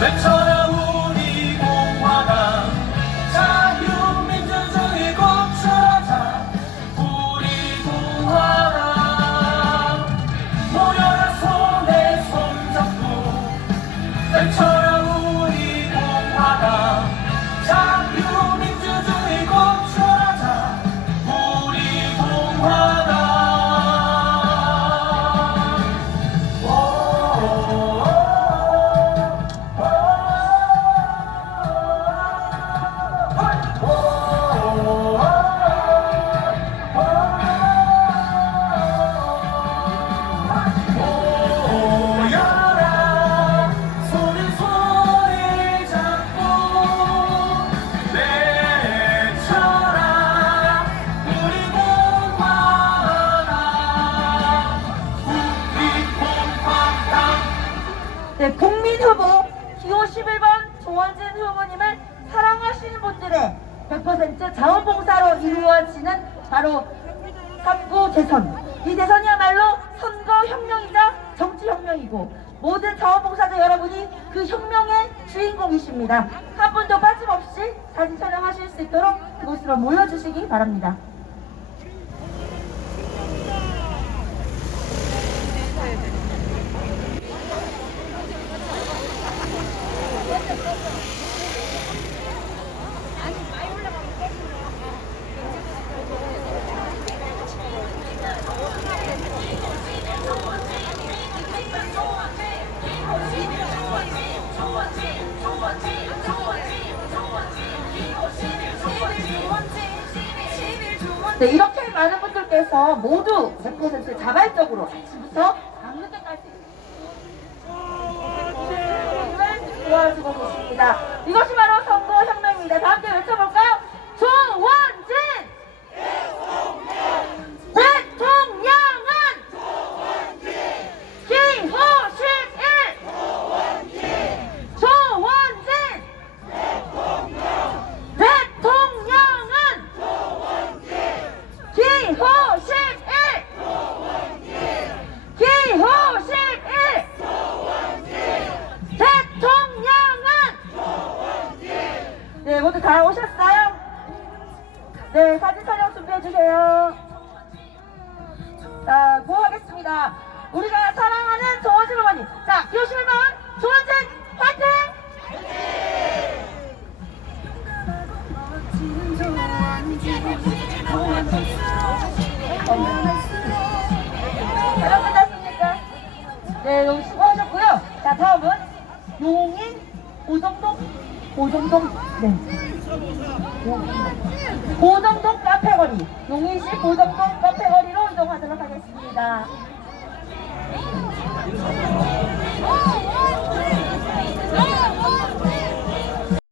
외쳐 네, 국민 후보 기호 11번 조원진 후보님을 사랑하시는 분들의 100% 자원봉사로 이루어지는 바로 3구 대선. 이 대선이야말로 선거혁명이자 정치혁명이고 모든 자원봉사자 여러분이 그 혁명의 주인공이십니다. 한 분도 빠짐없이 사진 촬영하실 수 있도록 그곳으로 모여주시기 바랍니다. 네, 이렇게 많은 분들께서 모두 100% 자발적으로 아침부터 밤늦게까지 을 도와주고 계십니다. 이것이 바로 선거혁명입니다. 다 함께 외쳐볼까요? 조원진! 대통령은 기호 11! 조원진! 대통령은 기호 11! 기호 11! 대통령은 네 모두 다 오셨어요? 네 사진 촬영 준비해 주세요. 자 구호하겠습니다. 우리가 사랑하는 조원진 어머니. 자 11번 조원진 화이팅! 촬영 끝났습니까? 네, 너무 수고하셨고요. 자, 다음은 용인 고정동, 고정동, 네. 고정동 카페거리, 용인시 고정동 카페거리로 이동하도록 하겠습니다.